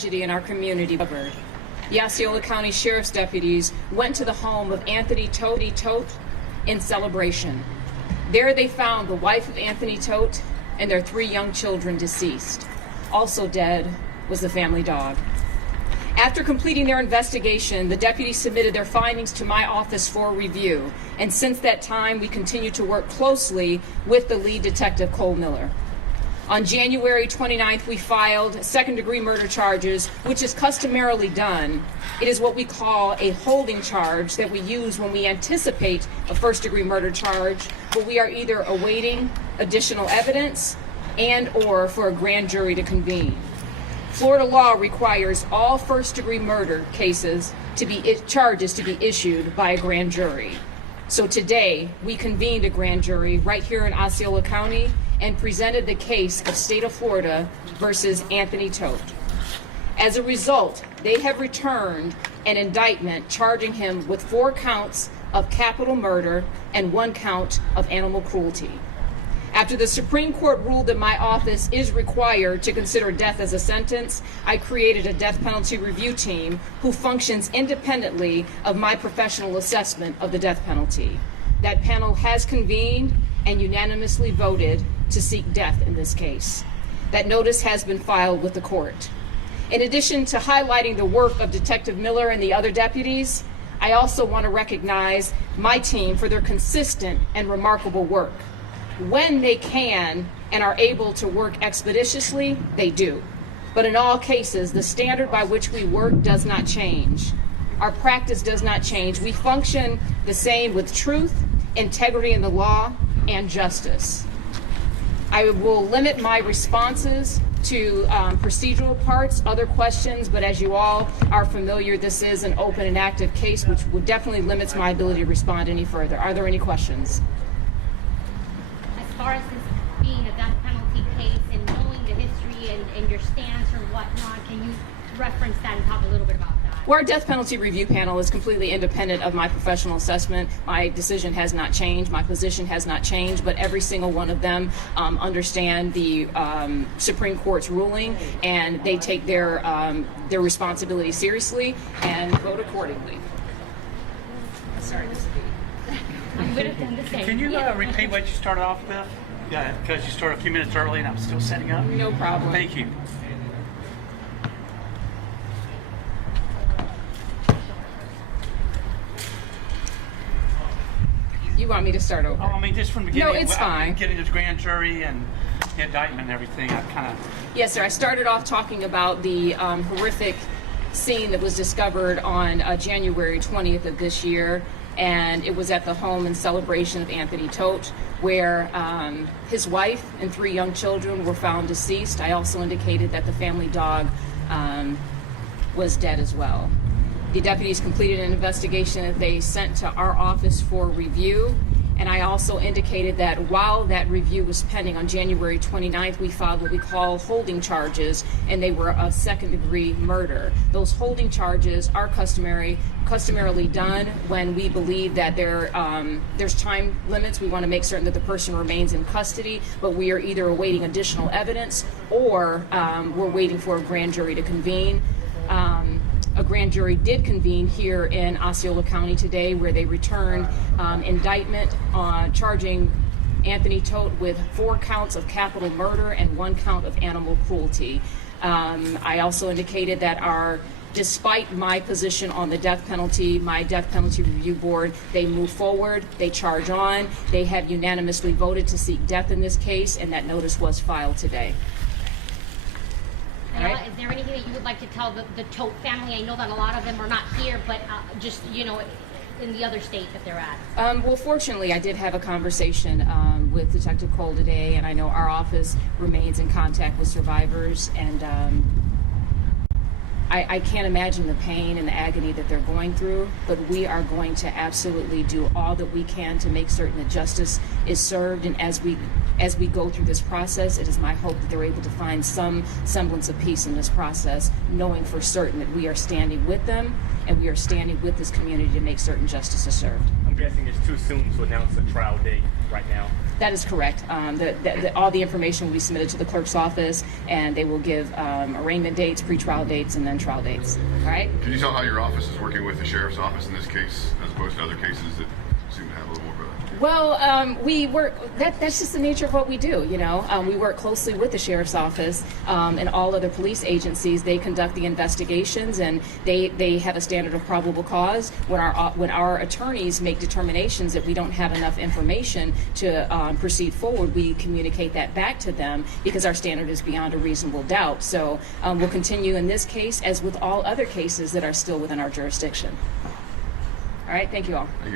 tragedy in our community covered. The Osceola County Sheriff's deputies went to the home of Anthony Todt in celebration. There they found the wife of Anthony Todt and their 3 young children deceased. Also dead was the family dog. After completing their investigation, the deputies submitted their findings to my office for review, and since that time, we continue to work closely with the lead detective, Cole Miller. On January 29th, we filed second-degree murder charges, which is customarily done. It is what we call a holding charge that we use when we anticipate a first-degree murder charge, but we are either awaiting additional evidence and/or for a grand jury to convene. Florida law requires all first-degree murder cases charges to be issued by a grand jury. So today, we convened a grand jury right here in Osceola County and presented the case of State of Florida versus Anthony Todt. As a result, they have returned an indictment charging him with 4 counts of capital murder and 1 count of animal cruelty. After the Supreme Court ruled that my office is required to consider death as a sentence, I created a death penalty review team who functions independently of my professional assessment of the death penalty. That panel has convened and unanimously voted to seek death in this case. That notice has been filed with the court. In addition to highlighting the work of Detective Miller and the other deputies, I also want to recognize my team for their consistent and remarkable work. When they can and are able to work expeditiously, they do. But in all cases, the standard by which we work does not change. Our practice does not change. We function the same with truth, integrity in the law, and justice. I will limit my responses to procedural parts, other questions, but as you all are familiar, this is an open and active case, which would definitely limits my ability to respond any further. Are there any questions? As far as this being a death penalty case and knowing the history and your stance or whatnot, can you reference that and talk a little bit about that? Well, our death penalty review panel is completely independent of my professional assessment. My decision has not changed. My position has not changed, but every single one of them understand the Supreme Court's ruling, and they take their responsibility seriously and vote accordingly. Sorry, this is I would have done the same. Can you repeat what you started off with? Yeah, because you started a few minutes early and I'm still setting up. No problem. Thank you. You want me to start over? Oh, I mean, just from the beginning. No, it's fine. Getting to the grand jury and the indictment and everything, I kind of... Yes, sir. I started off talking about the horrific scene that was discovered on January 20th of this year, and it was at the home in celebration of Anthony Todt, where his wife and 3 young children were found deceased. I also indicated that the family dog was dead as well. The deputies completed an investigation that they sent to our office for review, and I also indicated that while that review was pending on January 29th, we filed what we call holding charges, and they were a second-degree murder. Those holding charges are customarily done when we believe that there's time limits. We want to make certain that the person remains in custody, but we are either awaiting additional evidence or we're waiting for a grand jury to convene. A grand jury did convene here in Osceola County today, where they returned indictment charging Anthony Todt with 4 counts of capital murder and 1 count of animal cruelty. I also indicated that despite my position on the death penalty, my death penalty review board, they move forward, they charge on, they have unanimously voted to seek death in this case, and that notice was filed today. Right. Is there anything that you would like to tell the Todt family? I know that a lot of them are not here, but just, in the other state that they're at. Well, fortunately, I did have a conversation with Detective Cole today, and I know our office remains in contact with survivors, and I can't imagine the pain and the agony that they're going through, but we are going to absolutely do all that we can to make certain that justice is served. And as we go through this process, it is my hope that they're able to find some semblance of peace in this process, knowing for certain that we are standing with them and we are standing with this community to make certain justice is served. guessing it's too soon to announce a trial date right now. That is correct. All the information will be submitted to the clerk's office, and they will give arraignment dates, pretrial dates, and then trial dates. All right? Can you tell how your office is working with the sheriff's office in this case, as opposed to other cases that seem to have a little more of a... Well, we work, that's just the nature of what we do, you know. We work closely with the sheriff's office and all other police agencies. They conduct the investigations, and they have a standard of probable cause. When our attorneys make determinations that we don't have enough information to proceed forward, we communicate that back to them because our standard is beyond a reasonable doubt. So we'll continue in this case as with all other cases that are still within our jurisdiction. All right, thank you all.